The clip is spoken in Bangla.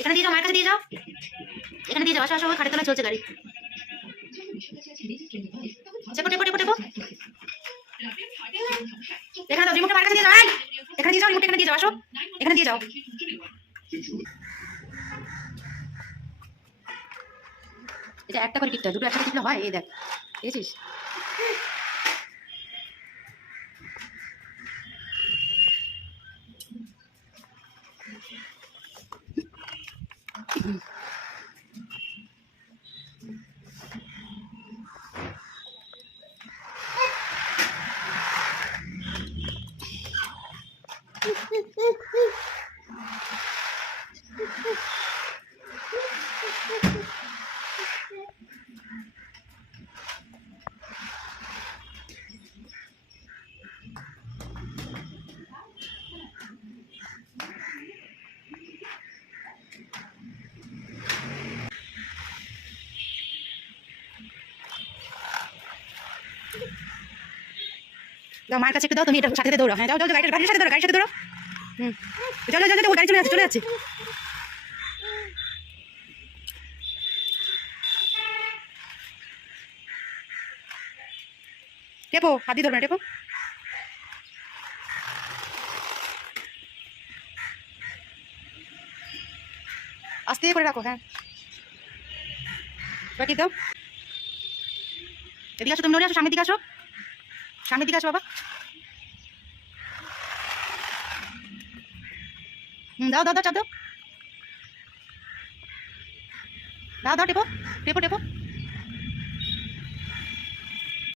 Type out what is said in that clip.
এখানে দিয়ে যাও মায়ের কাছে দিয়ে যাও। এখানে দিয়ে যাও আসো আসো ওই খাটের তলায় চলছে গাড়ি। টেপো টেপো টেপো টেপো। এখানে দাও রিমোটটা মায়ের কাছে দিয়ে যাও এখানে দিয়ে যাও রিমোট এখানে দিয়ে যাও আসো। এখানে দিয়ে যাও। এটা একটা করে হয়, দুটো একসাথে টিপলে হয় এই দেখ দেখেছিস? Woo! দাও মায়ের কাছে একটু দাও, তুমি এটা সাথে দৌড়াও। হ্যাঁ যাও যাও গাড়ির সাথে দৌড়াও, গাড়ির সাথে দৌড়াও। হুম। চলো যাও যাও গাড়ি চলে যাচ্ছে চলে যাচ্ছে। টেপো দিয়ে ধরবে টেপো। আস্তে করে রাখো হ্যাঁ। ঠিক দাও? এদিকে আসো, তুমি নড়ে আসো, সামনের দিকে আসো। সামনের দিকে আসো বাবা। দাও দাও দাও চাপ দাও। দাও দাও টেপো। টেপো টেপো।